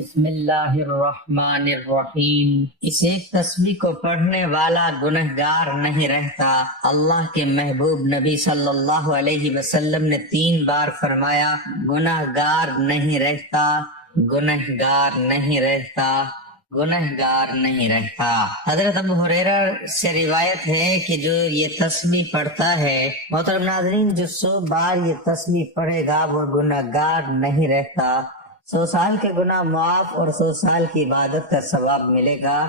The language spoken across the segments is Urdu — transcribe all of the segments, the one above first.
بسم اللہ الرحمن الرحیم۔ اس ایک تسبیح کو پڑھنے والا گنہگار نہیں رہتا۔ اللہ کے محبوب نبی صلی اللہ علیہ وسلم نے 3 بار فرمایا، گنہگار نہیں رہتا، گنہگار نہیں رہتا، گنہگار نہیں رہتا۔ حضرت ابو ہریرہ سے روایت ہے کہ جو یہ تسبیح پڑھتا ہے، محترم ناظرین، جو 100 بار یہ تسبیح پڑھے گا وہ گنہگار نہیں رہتا۔ 100 سال کے گناہ معاف اور 100 سال کی عبادت کا ثواب ملے گا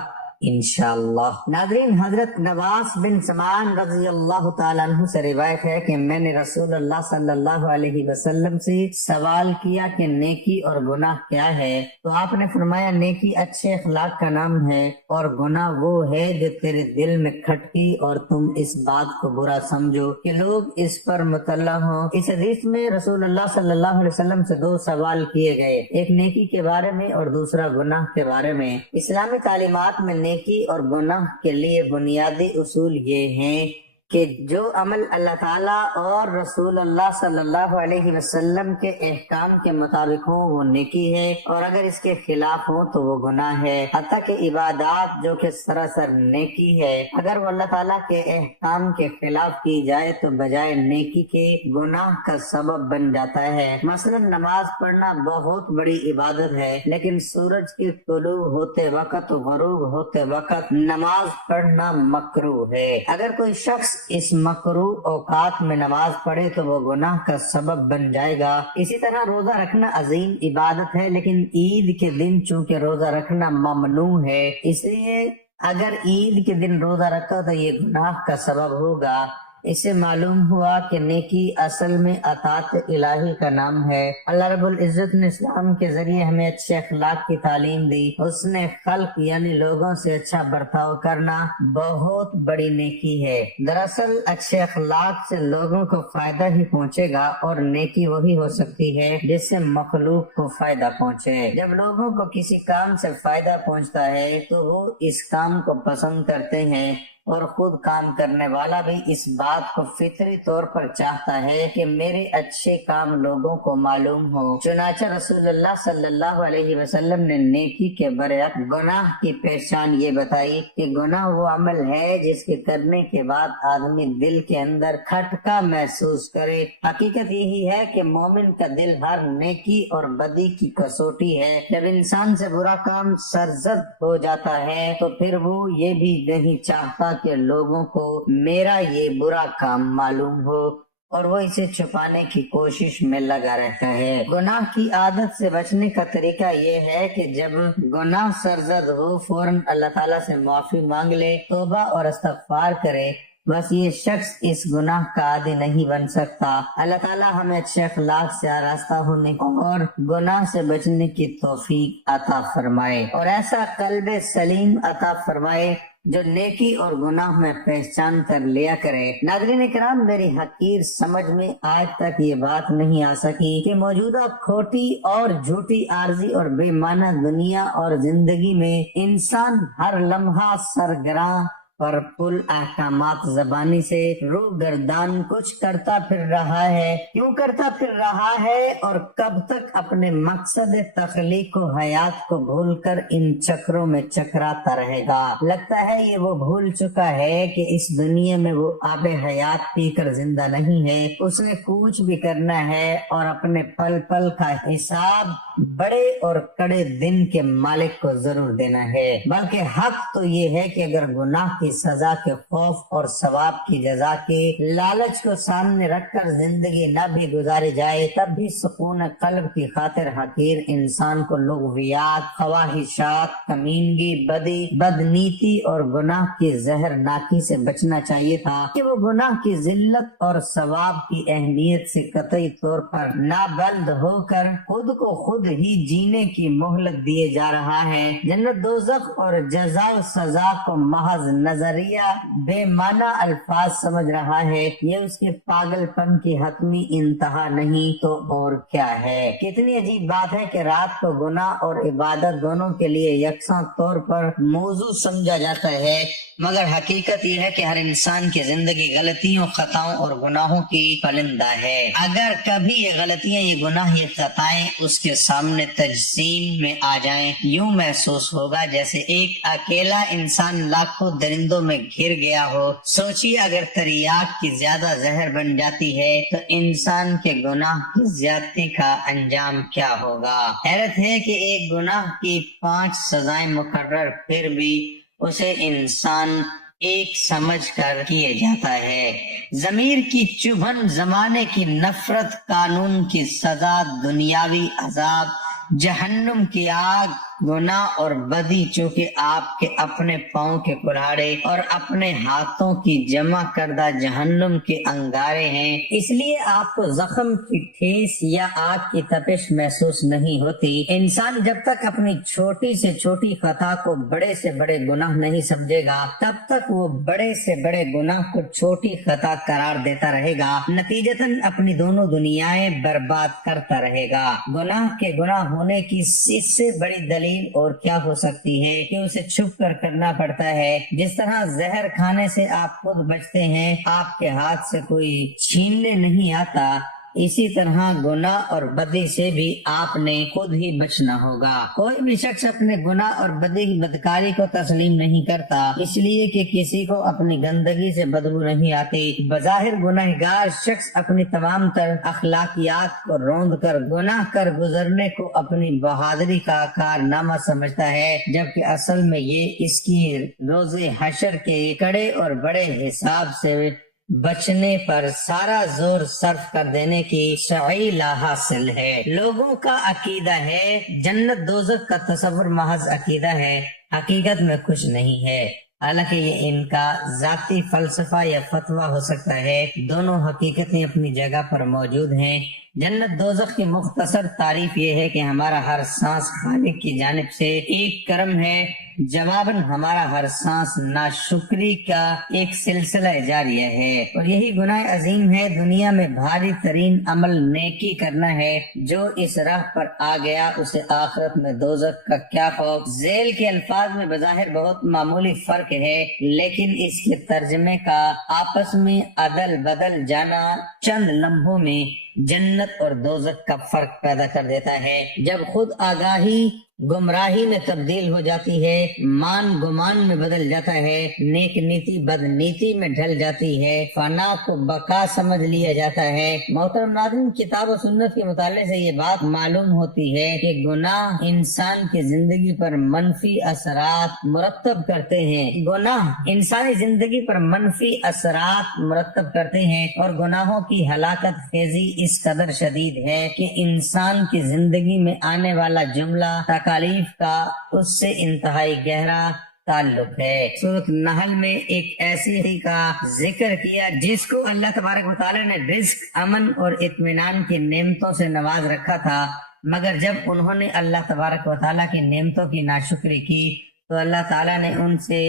انشاءاللہ۔ ناظرین، حضرت نواس بن سمعان رضی اللہ تعالیٰ عنہ سے روایت ہے کہ میں نے رسول اللہ صلی اللہ علیہ وسلم سے سوال کیا کہ نیکی اور گناہ کیا ہے، تو آپ نے فرمایا نیکی اچھے اخلاق کا نام ہے اور گناہ وہ ہے جو تیرے دل میں کھٹکی اور تم اس بات کو برا سمجھو کہ لوگ اس پر مطلع ہوں۔ اس حدیث میں رسول اللہ صلی اللہ علیہ وسلم سے 2 سوال کیے گئے، ایک نیکی کے بارے میں اور دوسرا گناہ کے بارے میں۔ اسلامی تعلیمات میں نیکی اور گناہ کے لیے بنیادی اصول یہ ہیں کہ جو عمل اللہ تعالیٰ اور رسول اللہ صلی اللہ علیہ وسلم کے احکام کے مطابق ہوں وہ نیکی ہے، اور اگر اس کے خلاف ہوں تو وہ گناہ ہے۔ حتیٰ کہ عبادات جو کہ سراسر نیکی ہے، اگر وہ اللہ تعالیٰ کے احکام کے خلاف کی جائے تو بجائے نیکی کے گناہ کا سبب بن جاتا ہے۔ مثلا نماز پڑھنا بہت بڑی عبادت ہے، لیکن سورج کے طلوع ہوتے وقت غروب ہوتے وقت نماز پڑھنا مکروہ ہے۔ اگر کوئی شخص اس مکروہ اوقات میں نماز پڑھے تو وہ گناہ کا سبب بن جائے گا۔ اسی طرح روزہ رکھنا عظیم عبادت ہے، لیکن عید کے دن چونکہ روزہ رکھنا ممنوع ہے، اس لیے اگر عید کے دن روزہ رکھا تو یہ گناہ کا سبب ہوگا۔ اس سے معلوم ہوا کہ نیکی اصل میں اطاعت الہی کا نام ہے۔ اللہ رب العزت نے اسلام کے ذریعے ہمیں اچھے اخلاق کی تعلیم دی۔ اس نے خلق یعنی لوگوں سے اچھا برتاؤ کرنا بہت بڑی نیکی ہے۔ دراصل اچھے اخلاق سے لوگوں کو فائدہ ہی پہنچے گا، اور نیکی وہی ہو سکتی ہے جس سے مخلوق کو فائدہ پہنچے۔ جب لوگوں کو کسی کام سے فائدہ پہنچتا ہے تو وہ اس کام کو پسند کرتے ہیں، اور خود کام کرنے والا بھی اس بات کو فطری طور پر چاہتا ہے کہ میرے اچھے کام لوگوں کو معلوم ہو۔ چنانچہ رسول اللہ صلی اللہ علیہ وسلم نے نیکی کے برعکس گناہ کی پہچان یہ بتائی کہ گناہ وہ عمل ہے جس کے کرنے کے بعد آدمی دل کے اندر کھٹکا محسوس کرے۔ حقیقت یہی ہے کہ مومن کا دل ہر نیکی اور بدی کی کسوٹی ہے۔ جب انسان سے برا کام سرزد ہو جاتا ہے تو پھر وہ یہ بھی نہیں چاہتا کہ لوگوں کو میرا یہ برا کام معلوم ہو، اور وہ اسے چھپانے کی کوشش میں لگا رہتا ہے۔ گناہ کی عادت سے بچنے کا طریقہ یہ ہے کہ جب گناہ سرزد ہو فوراً اللہ تعالیٰ سے معافی مانگ لے، توبہ اور استغفار کرے۔ بس یہ شخص اس گناہ کا عادی نہیں بن سکتا۔ اللہ تعالیٰ ہمیں اچھے اخلاق سے آراستہ ہونے اور گناہ سے بچنے کی توفیق عطا فرمائے، اور ایسا قلب سلیم عطا فرمائے جو نیکی اور گناہ میں پہچان کر لیا کرے۔ ناظرین کرام، میری حقیر سمجھ میں آج تک یہ بات نہیں آ سکی کہ موجودہ کھوٹی اور جھوٹی عارضی اور بے معنی دنیا اور زندگی میں انسان ہر لمحہ سرگراں پر پل احکامات زبانی سے روح گردان کچھ کرتا پھر رہا ہے۔ کیوں کرتا پھر رہا ہے اور کب تک اپنے مقصد تخلیق و حیات کو بھول کر ان چکروں میں چکراتا رہے گا؟ لگتا ہے یہ وہ بھول چکا ہے کہ اس دنیا میں وہ آب حیات پی کر زندہ نہیں ہے۔ اس نے کوچ بھی کرنا ہے اور اپنے پل پل کا حساب بڑے اور کڑے دن کے مالک کو ضرور دینا ہے۔ بلکہ حق تو یہ ہے کہ اگر گناہ کی سزا کے خوف اور ثواب کی جزا کے لالچ کو سامنے رکھ کر زندگی نہ بھی گزاری جائے، تب بھی سکون قلب کی خاطر حقیر انسان کو لغویات، خواہشات، کمینگی، بدی، بدنیتی اور گناہ کی زہر ناکی سے بچنا چاہیے تھا کہ وہ گناہ کی ذلت اور ثواب کی اہمیت سے قطعی طور پر نابلد ہو کر خود کو خود ہی جینے کی مہلت دیے جا رہا ہے۔ جنت دوزخ اور جزا و سزا کو محض نظریہ بے معنی الفاظ سمجھ رہا ہے، یہ اس کے پاگل پن کی حتمی انتہا نہیں تو اور کیا ہے۔ کتنی عجیب بات ہے کہ رات کو گناہ اور عبادت دونوں کے لیے یکساں طور پر موضوع سمجھا جاتا ہے، مگر حقیقت یہ ہے کہ ہر انسان کی زندگی غلطیوں، خطاؤں اور گناہوں کی پلندہ ہے۔ اگر کبھی یہ غلطیاں، یہ گناہ، یہ خطائیں اس کے سامنے سامنے تجسیم میں آ جائیں، یوں محسوس ہوگا جیسے ایک اکیلا انسان لاکھوں درندوں میں گھر گیا ہو۔ سوچیے اگر تریاک کی زیادہ زہر بن جاتی ہے تو انسان کے گناہ کی زیادتی کا انجام کیا ہوگا۔ حیرت ہے کہ ایک گناہ کی 5 سزائیں مقرر، پھر بھی اسے انسان ایک سمجھ کر کیے جاتا ہے۔ ضمیر کی چبھن، زمانے کی نفرت، قانون کی سزا، دنیاوی عذاب، جہنم کی آگ، گناہ اور بدی چونکہ آپ کے اپنے پاؤں کے کلاڑے اور اپنے ہاتھوں کی جمع کردہ جہنم کے انگارے ہیں، اس لیے آپ کو زخم کی ٹھیس یا آگ کی تپش محسوس نہیں ہوتی۔ انسان جب تک اپنی چھوٹی سے چھوٹی خطا کو بڑے سے بڑے گناہ نہیں سمجھے گا تب تک وہ بڑے سے بڑے گناہ کو چھوٹی خطا قرار دیتا رہے گا، نتیجتاً اپنی دونوں دنیایں برباد کرتا رہے گا۔ گناہ کے گناہ ہونے کی اس سے بڑی دلیل اور کیا ہو سکتی ہے کہ اسے چھپ کر کرنا پڑتا ہے۔ جس طرح زہر کھانے سے آپ خود بچتے ہیں، آپ کے ہاتھ سے کوئی چھیننے نہیں آتا، اسی طرح گناہ اور بدی سے بھی آپ نے خود ہی بچنا ہوگا۔ کوئی بھی شخص اپنے گناہ اور بدی کی بدکاری کو تسلیم نہیں کرتا، اس لیے کہ کسی کو اپنی گندگی سے بدبو نہیں آتی۔ بظاہر گناہگار شخص اپنی تمام تر اخلاقیات کو روند کر گناہ کر گزرنے کو اپنی بہادری کا کارنامہ سمجھتا ہے، جبکہ اصل میں یہ اس کی روز حشر کے کڑے اور بڑے حساب سے بچنے پر سارا زور صرف کر دینے کی سعی لا حاصل ہے۔ لوگوں کا عقیدہ ہے، جنت دوزخ کا تصور محض عقیدہ ہے، حقیقت میں کچھ نہیں ہے۔ حالانکہ یہ ان کا ذاتی فلسفہ یا فتویٰ ہو سکتا ہے، دونوں حقیقتیں اپنی جگہ پر موجود ہیں۔ جنت دوزخ کی مختصر تعریف یہ ہے کہ ہمارا ہر سانس خالق کی جانب سے ایک کرم ہے، جواباً ہمارا ہر سانس ناشکری کا ایک سلسلہ جاریہ ہے، اور یہی گناہ عظیم ہے۔ دنیا میں بھاری ترین عمل نیکی کرنا ہے، جو اس راہ پر آ گیا اسے آخرت میں دوزخ کا کیا خوف۔ ذیل کے الفاظ میں بظاہر بہت معمولی فرق ہے، لیکن اس کے ترجمے کا آپس میں عدل بدل جانا چند لمحوں میں جنت اور دوزخ کا فرق پیدا کر دیتا ہے۔ جب خود آگاہی گمراہی میں تبدیل ہو جاتی ہے، مان گمان میں بدل جاتا ہے، نیک نیتی بد نیتی میں ڈھل جاتی ہے، فنا کو بقا سمجھ لیا جاتا ہے۔ محترم ناظرین، کتاب و سنت کے مطالعے سے یہ بات معلوم ہوتی ہے کہ گناہ انسان کی زندگی پر منفی اثرات مرتب کرتے ہیں۔ گناہ انسانی زندگی پر منفی اثرات مرتب کرتے ہیں، اور گناہوں کی ہلاکت خیزی اس قدر شدید ہے کہ انسان کی زندگی میں آنے والا جملہ تکالیف کا اس سے انتہائی گہرا تعلق ہے۔ سورۃ النحل میں ایک ایسی کا ذکر کیا جس کو اللہ تبارک و تعالیٰ نے رزق، امن اور اطمینان کی نعمتوں سے نواز رکھا تھا، مگر جب انہوں نے اللہ تبارک و تعالیٰ کی نعمتوں کی ناشکری کی تو اللہ تعالیٰ نے ان سے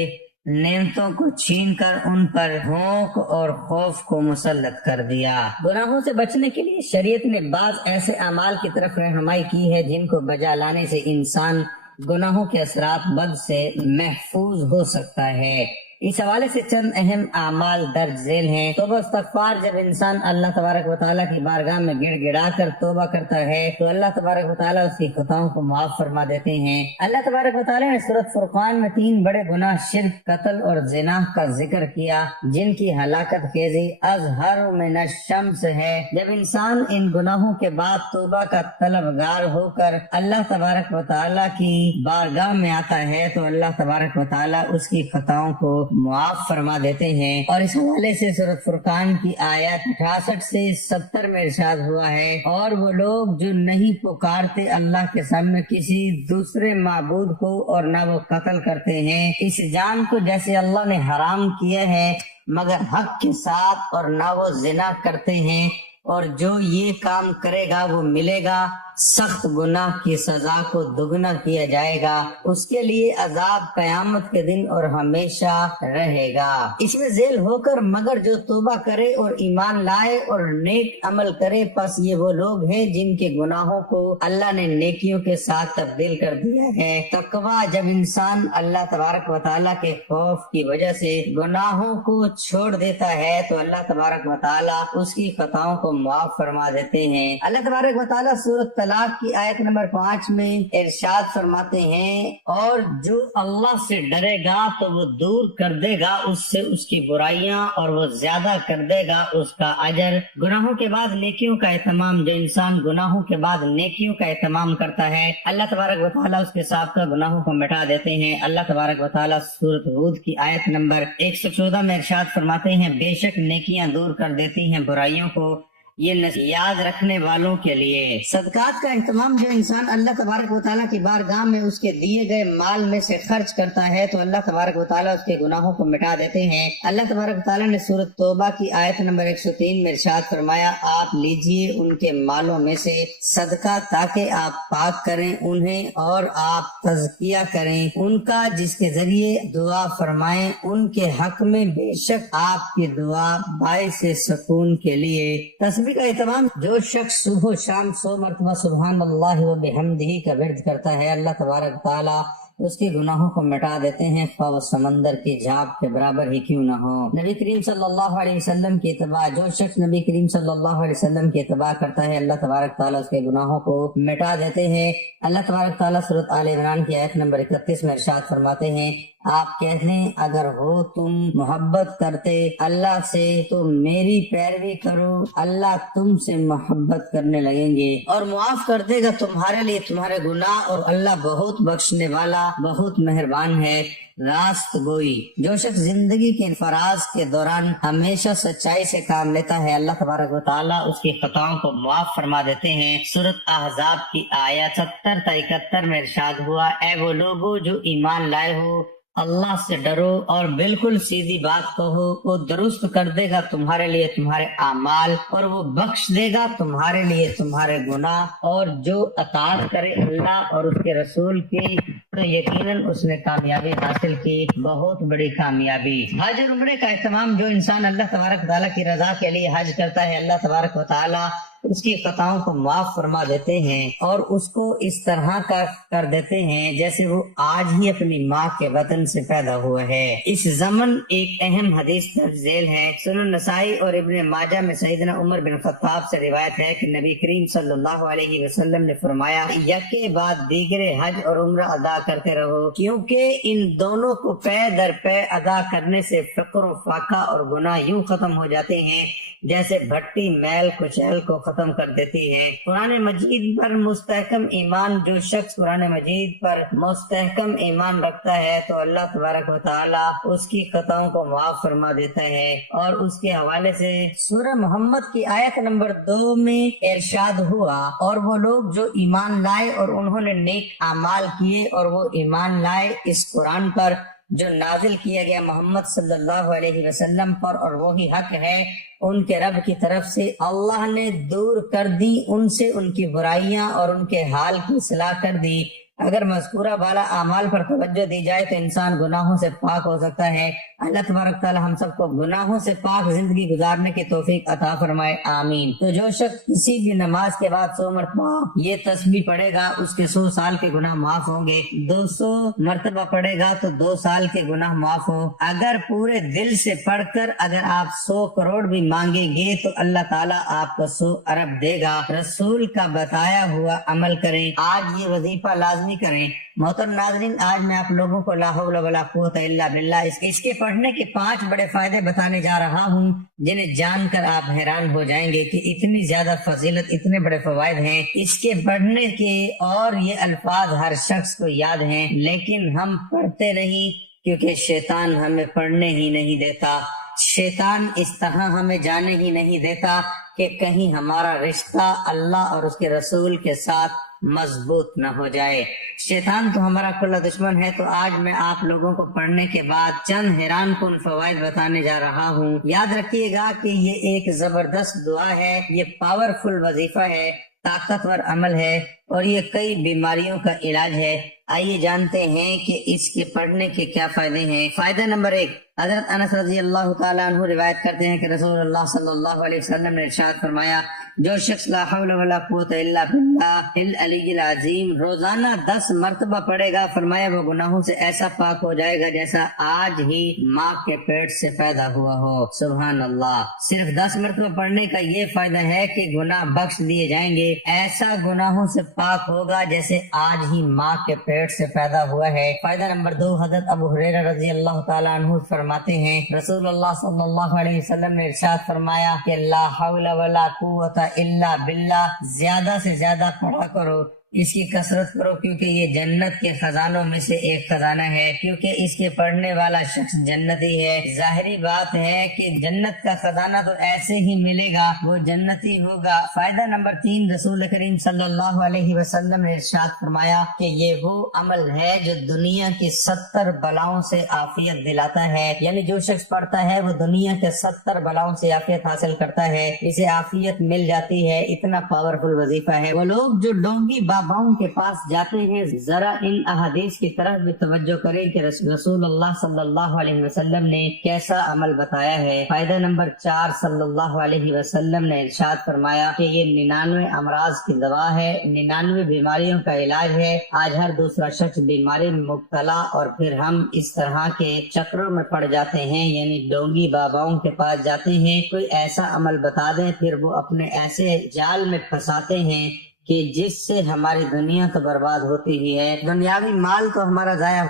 نعمتوں کو چھین کر ان پر بھوک اور خوف کو مسلط کر دیا۔ گناہوں سے بچنے کے لیے شریعت نے بعض ایسے اعمال کی طرف رہنمائی کی ہے جن کو بجا لانے سے انسان گناہوں کے اثرات بد سے محفوظ ہو سکتا ہے۔ اس حوالے سے چند اہم اعمال درج ذیل ہیں۔ توبہ استغفار، جب انسان اللہ تبارک و تعالیٰ کی بارگاہ میں گڑ گڑا کر توبہ کرتا ہے تو اللہ تبارک و تعالیٰ اس کی خطاؤں کو معاف فرما دیتے ہیں۔ اللہ تبارک و تعالیٰ نے سورۃ فرقان میں 3 بڑے گناہ شرک، قتل اور زنا کا ذکر کیا، جن کی ہلاکت خیزی اظہر من الشمس ہے۔ جب انسان ان گناہوں کے بعد توبہ کا طلبگار ہو کر اللہ تبارک و تعالیٰ کی بارگاہ میں آتا ہے تو اللہ تبارک و تعالیٰ اس کی خطاؤں کو معاف فرما دیتے ہیں، اور اس حوالے سے سورۃ فرقان کی آیت 68 سے 70 میں ارشاد ہوا ہے، اور وہ لوگ جو نہیں پکارتے اللہ کے سامنے کسی دوسرے معبود کو اور نہ وہ قتل کرتے ہیں اس جان کو جیسے اللہ نے حرام کیا ہے مگر حق کے ساتھ، اور نہ وہ زنا کرتے ہیں، اور جو یہ کام کرے گا وہ ملے گا سخت گناہ کی سزا کو دگنا کیا جائے گا، اس کے لیے عذاب قیامت کے دن اور ہمیشہ رہے گا۔ اس میں ذیل ہو کر مگر جو توبہ کرے اور ایمان لائے اور نیک عمل کرے، پس یہ وہ لوگ ہیں جن کے گناہوں کو اللہ نے نیکیوں کے ساتھ تبدیل کر دیا ہے۔ تقویٰ، جب انسان اللہ تبارک و تعالیٰ کے خوف کی وجہ سے گناہوں کو چھوڑ دیتا ہے تو اللہ تبارک و تعالیٰ اس کی خطاؤں کو معاف فرما دیتے ہیں۔ اللہ تبارک و تعالیٰ سورۃ طلاق کی آیت نمبر 5 میں ارشاد فرماتے ہیں اور جو اللہ سے ڈرے گا تو وہ دور کر دے گا اس سے اس کی برائیاں اور وہ زیادہ کر دے گا اس کا اجر۔ گناہوں کے بعد نیکیوں کا اہتمام، جو انسان گناہوں کے بعد نیکیوں کا اہتمام کرتا ہے اللہ تبارک و تعالیٰ اس کے سابقہ گناہوں کو مٹا دیتے ہیں۔ اللہ تبارک و تعالیٰ سورۃ ہود کی آیت نمبر 114 میں ارشاد فرماتے ہیں بے شک نیکیاں دور کر دیتی ہیں برائیوں کو، یہ یاد رکھنے والوں کے لیے۔ صدقات کا اہتمام جو انسان اللہ تبارک و تعالیٰ کی بارگاہ میں اس کے دیے گئے مال میں سے خرچ کرتا ہے تو اللہ تبارک و تعالیٰ اس کے گناہوں کو مٹا دیتے ہیں۔ اللہ تبارک و تعالیٰ نے سورۃ توبہ کی آیت نمبر 103 میں ارشاد فرمایا آپ لیجئے ان کے مالوں میں سے صدقہ تاکہ آپ پاک کریں انہیں اور آپ تزکیہ کریں ان کا، جس کے ذریعے دعا فرمائیں ان کے حق میں، بے شک آپ کی دعا باعث سکون کے لیے۔ تسبیح کا اہتمام جو شخص صبح و شام 100 مرتبہ سبحان اللہ و بحمدہ کا ورد کرتا ہے اللہ تبارک تعالیٰ اس کے گناہوں کو مٹا دیتے ہیں، خواہ وہ سمندر کی جھاگ کے برابر ہی کیوں نہ ہو۔ نبی کریم صلی اللہ علیہ وسلم کی اتباع، جو شخص نبی کریم صلی اللہ علیہ وسلم کی اتباع کرتا ہے اللہ تبارک تعالیٰ اس کے گناہوں کو مٹا دیتے ہیں۔ اللہ تبارک تعالیٰ سورۃ آل عمران کی آیت نمبر 31 میں ارشاد فرماتے ہیں آپ کہتے ہیں اگر ہو تم محبت کرتے اللہ سے تو میری پیروی کرو، اللہ تم سے محبت کرنے لگیں گے اور معاف کر دے گا تمہارے لیے تمہارے گناہ، اور اللہ بہت بخشنے والا بہت مہربان ہے۔ راست گوئی، جو شخص زندگی کے انفراز کے دوران ہمیشہ سچائی سے کام لیتا ہے اللہ تبارک و تعالیٰ اس کی خطاؤں کو معاف فرما دیتے ہیں۔ سورۃ احزاب کی آیت 70 تا 71 میں ارشاد ہوا اے وہ لوگو جو ایمان لائے ہو اللہ سے ڈرو اور بالکل سیدھی بات کہو، وہ درست کر دے گا تمہارے لیے تمہارے اعمال اور وہ بخش دے گا تمہارے لیے تمہارے گناہ، اور جو اطاعت کرے اللہ اور اس کے رسول کی تو یقیناً اس نے کامیابی حاصل کی، بہت بڑی کامیابی۔ حج اور عمرے کا اہتمام، جو انسان اللہ تبارک تعالیٰ کی رضا کے لیے حج کرتا ہے اللہ تبارک و تعالیٰ اس کی خطاؤں کو معاف فرما دیتے ہیں اور اس کو اس طرح کا کر دیتے ہیں جیسے وہ آج ہی اپنی ماں کے وطن سے پیدا ہوا ہے۔ اس ضمن ایک اہم حدیث درج ذیل ہے، سنن نسائی اور ابن ماجہ میں سیدنا عمر بن خطاب سے روایت ہے کہ نبی کریم صلی اللہ علیہ وسلم نے فرمایا یکے بعد دیگرے حج اور عمرہ ادا کرتے رہو، کیونکہ ان دونوں کو پے در پے ادا کرنے سے فقر و فاقہ اور گناہ یوں ختم ہو جاتے ہیں جیسے بھٹی میل کچیل کو ختم کر دیتی ہے۔ قرآن مجید پر مستحکم ایمان، جو شخص قرآن مجید پر مستحکم ایمان رکھتا ہے تو اللہ تبارک و تعالیٰ اس کی خطاؤں کو معاف فرما دیتا ہے۔ اور اس کے حوالے سے سورہ محمد کی آیت نمبر 2 میں ارشاد ہوا اور وہ لوگ جو ایمان لائے اور انہوں نے نیک اعمال کیے اور وہ ایمان لائے اس قرآن پر جو نازل کیا گیا محمد صلی اللہ علیہ وسلم پر، اور وہی حق ہے ان کے رب کی طرف سے، اللہ نے دور کر دی ان سے ان کی برائیاں اور ان کے حال کی اصلاح کر دی۔ اگر مذکورہ بالا اعمال پر توجہ دی جائے تو انسان گناہوں سے پاک ہو سکتا ہے۔ اللہ تبارک تعالی ہم سب کو گناہوں سے پاک زندگی گزارنے کی توفیق عطا فرمائے، آمین۔ تو جو شخص کسی بھی نماز کے بعد 100 مرتبہ یہ تسبیح پڑھے گا اس کے 100 سال کے گناہ معاف ہوں گے، 200 مرتبہ پڑھے گا تو 2 سال کے گناہ معاف ہو۔ اگر پورے دل سے پڑھ کر اگر آپ 100 کروڑ بھی مانگیں گے تو اللہ تعالیٰ آپ کو 100 ارب دے گا۔ رسول کا بتایا ہوا عمل کریں، آج یہ وظیفہ لازمی کریں۔ محترم ناظرین، آج میں آپ لوگوں کو لا حول ولا قوت الا باللہ اس کے پڑھنے کے 5 بڑے فائدے بتانے جا رہا ہوں جنہیں جان کر آپ حیران ہو جائیں گے کہ اتنی زیادہ فضیلت، اتنے بڑے فوائد ہیں اس کے پڑھنے کے، اور یہ الفاظ ہر شخص کو یاد ہیں لیکن ہم پڑھتے نہیں کیونکہ شیطان ہمیں پڑھنے ہی نہیں دیتا۔ شیطان اس طرح ہمیں جانے ہی نہیں دیتا کہ کہیں ہمارا رشتہ اللہ اور اس کے رسول کے ساتھ مضبوط نہ ہو جائے۔ شیطان تو ہمارا کھلا دشمن ہے۔ تو آج میں آپ لوگوں کو پڑھنے کے بعد چند حیران کن فوائد بتانے جا رہا ہوں۔ یاد رکھیے گا کہ یہ ایک زبردست دعا ہے، یہ پاورفل وظیفہ ہے، طاقتور عمل ہے اور یہ کئی بیماریوں کا علاج ہے۔ آئیے جانتے ہیں کہ اس کے پڑھنے کے کیا فائدے ہیں۔ فائدہ نمبر 1، حضرت انس رضی اللہ تعالیٰ عنہ روایت کرتے ہیں کہ رسول اللہ صلی اللہ علیہ وسلم نے ارشاد فرمایا، جو شخص لا حول ولا قوت الا باللہ العلی العظیم روزانہ 10 مرتبہ پڑھے گا، فرمایا وہ گناہوں سے ایسا پاک ہو جائے گا جیسا آج ہی ماں کے پیٹ سے پیدا ہوا ہو۔ سبحان اللہ، صرف 10 مرتبہ پڑھنے کا یہ فائدہ ہے کہ گناہ بخش دیے جائیں گے، ایسا گناہوں سے پاک ہوگا جیسے آج ہی ماں کے پیٹ سے پیدا ہوا ہے۔ فائدہ نمبر 2، حضرت ابو ہریرہ رضی اللہ تعالیٰ عنہ فرماتے ہیں رسول اللہ صلی اللہ علیہ وسلم نے ارشاد فرمایا کہ لا حول ولا قوت الا باللہ زیادہ سے زیادہ پڑھا کرو، اس کی کثرت کرو، کیونکہ یہ جنت کے خزانوں میں سے ایک خزانہ ہے، کیونکہ اس کے پڑھنے والا شخص جنتی ہے۔ ظاہری بات ہے کہ جنت کا خزانہ تو ایسے ہی ملے گا، وہ جنتی ہوگا۔ فائدہ نمبر 3، رسول کریم صلی اللہ علیہ وسلم نے ارشاد فرمایا کہ یہ وہ عمل ہے جو دنیا کی 70 بلاؤں سے عافیت دلاتا ہے، یعنی جو شخص پڑھتا ہے وہ دنیا کے 70 بلاؤں سے عافیت حاصل کرتا ہے، اسے عافیت مل جاتی ہے۔ اتنا پاورفل وظیفہ ہے۔ وہ لوگ جو ڈونگی باباؤں کے پاس جاتے ہیں، ذرا ان احادیث کی طرف بھی توجہ کریں کہ رسول اللہ صلی اللہ علیہ وسلم نے کیسا عمل بتایا ہے۔ فائدہ نمبر 4، صلی اللہ علیہ وسلم نے ارشاد فرمایا کہ یہ 99 امراض کی دوا ہے، 99 بیماریوں کا علاج ہے۔ آج ہر دوسرا شخص بیماری میں مبتلا اور پھر ہم اس طرح کے چکروں میں پڑ جاتے ہیں، یعنی ڈونگی باباؤں کے پاس جاتے ہیں، کوئی ایسا عمل بتا دیں، پھر وہ اپنے ایسے جال میں پھنساتے ہیں کہ جس سے ہماری دنیا تو برباد ہوتی ہی ہے، دنیاوی مال تو ہمارا ضائع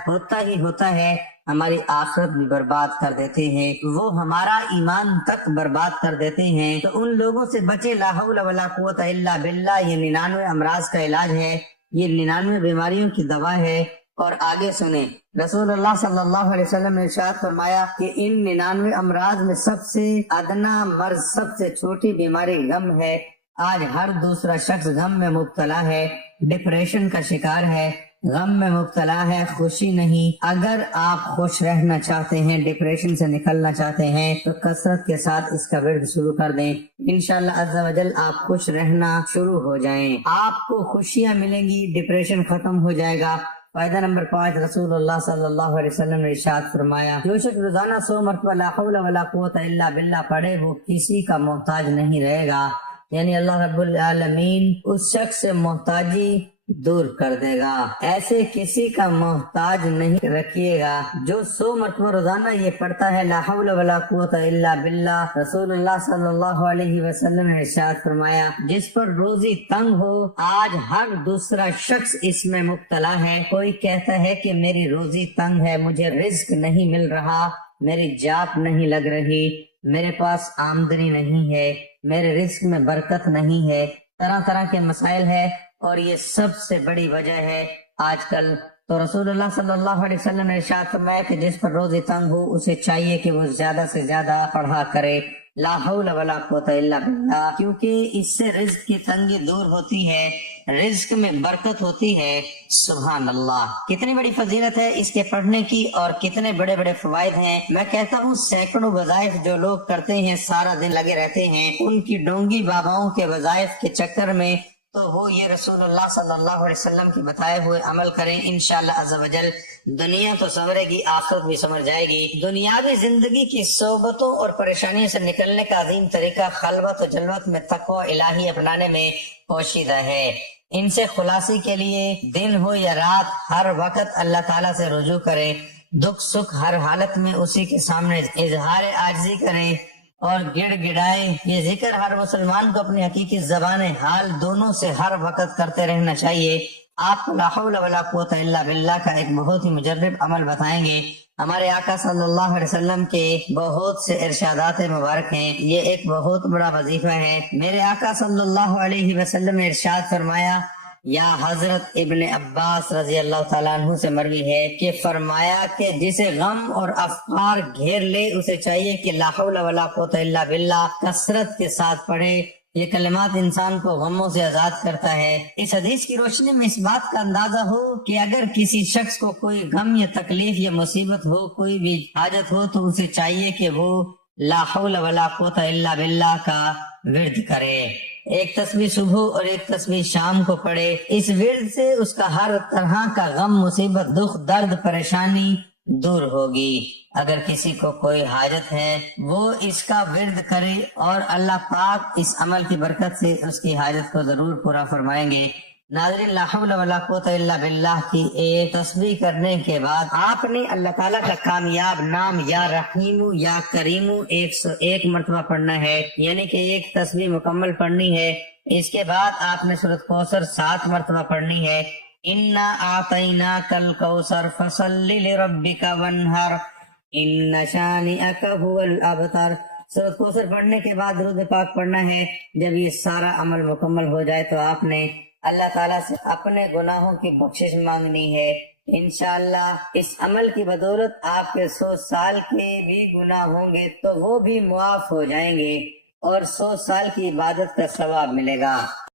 ہوتا ہے، ہماری آخرت بھی برباد کر دیتے ہیں، وہ ہمارا ایمان تک برباد کر دیتے ہیں۔ تو ان لوگوں سے بچے۔ لا حول ولا قوت الا باللہ یہ 99 امراض کا علاج ہے، یہ 99 بیماریوں کی دوا ہے۔ اور آگے سنیں، رسول اللہ صلی اللہ علیہ وسلم نے ارشاد فرمایا کہ ان 99 امراض میں سب سے ادنا مرض، سب سے چھوٹی بیماری غم ہے۔ آج ہر دوسرا شخص غم میں مبتلا ہے، ڈپریشن کا شکار ہے، غم میں مبتلا ہے، خوشی نہیں۔ اگر آپ خوش رہنا چاہتے ہیں، ڈپریشن سے نکلنا چاہتے ہیں، تو کثرت کے ساتھ اس کا ورد شروع کر دیں، انشاءاللہ عز و جل آپ خوش رہنا شروع ہو جائیں، آپ کو خوشیاں ملیں گی، ڈپریشن ختم ہو جائے گا۔ فائدہ نمبر 5، رسول اللہ صلی اللہ علیہ وسلم نے ارشاد فرمایا جو شخص روزانہ 100 مرتبہ لا حول ولا قوت الا باللہ پڑھے، وہ کسی کا محتاج نہیں رہے گا، یعنی اللہ رب العالمین اس شخص سے محتاجی دور کر دے گا، ایسے کسی کا محتاج نہیں رکھیے گا۔ جو 100 مرتبہ روزانہ یہ پڑھتا ہے لا حول ولا قوت الا باللہ، رسول اللہ صلی اللہ علیہ وسلم نے ارشاد فرمایا جس پر روزی تنگ ہو، آج ہر دوسرا شخص اس میں مبتلا ہے۔ کوئی کہتا ہے کہ میری روزی تنگ ہے، مجھے رزق نہیں مل رہا، میری جاپ نہیں لگ رہی، میرے پاس آمدنی نہیں ہے، میرے رزق میں برکت نہیں ہے، طرح طرح کے مسائل ہے، اور یہ سب سے بڑی وجہ ہے آج کل۔ تو رسول اللہ صلی اللہ علیہ وسلم نے ارشاد فرمایا کہ جس پر روزی تنگ ہو اسے چاہیے کہ وہ زیادہ سے زیادہ پڑھا کرے لا حول ولا قوت الا باللہ، کیونکہ اس سے رزق کی تنگی دور ہوتی ہے، رزق میں برکت ہوتی ہے۔ سبحان اللہ، کتنی بڑی فضیلت ہے اس کے پڑھنے کی اور کتنے بڑے بڑے فوائد ہیں۔ میں کہتا ہوں سینکڑوں وظائف جو لوگ کرتے ہیں، سارا دن لگے رہتے ہیں ان کی ڈونگی باباؤں کے وظائف کے چکر میں، تو وہ یہ رسول اللہ صلی اللہ علیہ وسلم کے بتائے ہوئے عمل کریں، انشاءاللہ عز و جل دنیا تو سنورے گی، آخرت بھی سنور جائے گی۔ دنیاوی زندگی کی صعوبتوں اور پریشانیوں سے نکلنے کا عظیم طریقہ خلوت و جلوت میں تقوی الہی اپنانے میں پوشیدہ ہے۔ ان سے خلاصی کے لیے دن ہو یا رات ہر وقت اللہ تعالیٰ سے رجوع کریں، دکھ سکھ ہر حالت میں اسی کے سامنے اظہار عاجزی کریں اور گڑ گڑائیں۔ یہ ذکر ہر مسلمان کو اپنی حقیقی زبان حال دونوں سے ہر وقت کرتے رہنا چاہیے۔ آپ کو لا حول ولا قوت الا باللہ کا ایک بہت ہی مجرب عمل بتائیں گے۔ ہمارے آقا صلی اللہ علیہ وسلم کے بہت سے ارشادات مبارک ہیں، یہ ایک بہت بڑا وظیفہ ہے۔ میرے آقا صلی اللہ علیہ وسلم نے ارشاد فرمایا، یا حضرت ابن عباس رضی اللہ تعالیٰ عنہ سے مروی ہے کہ فرمایا کہ جسے غم اور افکار گھیر لے اسے چاہیے کہ لا حول ولا قوت الا باللہ کثرت کے ساتھ پڑھے۔ یہ کلمات انسان کو غموں سے آزاد کرتا ہے۔ اس حدیث کی روشنی میں اس بات کا اندازہ ہو کہ اگر کسی شخص کو کوئی غم یا تکلیف یا مصیبت ہو، کوئی بھی حاجت ہو، تو اسے چاہیے کہ وہ لا حول ولا قوت الا باللہ کا ورد کرے۔ ایک تسبیح صبح اور ایک تسبیح شام کو پڑھے۔ اس ورد سے اس کا ہر طرح کا غم، مصیبت، دکھ، درد، پریشانی دور ہوگی۔ اگر کسی کو کوئی حاجت ہے وہ اس کا ورد کرے اور اللہ پاک اس عمل کی برکت سے اس کی حاجت کو ضرور پورا فرمائیں گے۔ ناظرین، لا حول ولا قوت الا باللہ کی ایک تسبیح کرنے کے بعد آپ نے اللہ تعالیٰ کا کامیاب نام یا رحیم یا کریم 101 مرتبہ پڑھنا ہے، یعنی کہ ایک تسبیح مکمل پڑھنی ہے۔ اس کے بعد آپ نے سورۃ کوثر 7 مرتبہ پڑھنی ہے۔ انا اعطیناک الکوثر فصل لربک وانحر ان شانئک هو الابتر۔ سورۃ کوثر پڑھنے کے بعد درود پاک پڑھنا ہے۔ جب یہ سارا عمل مکمل ہو جائے تو آپ نے اللہ تعالیٰ سے اپنے گناہوں کی بخشش مانگنی ہے۔ انشاءاللہ اس عمل کی بدولت آپ کے 100 سال کے بھی گناہ ہوں گے تو وہ بھی معاف ہو جائیں گے اور 100 سال کی عبادت کا ثواب ملے گا۔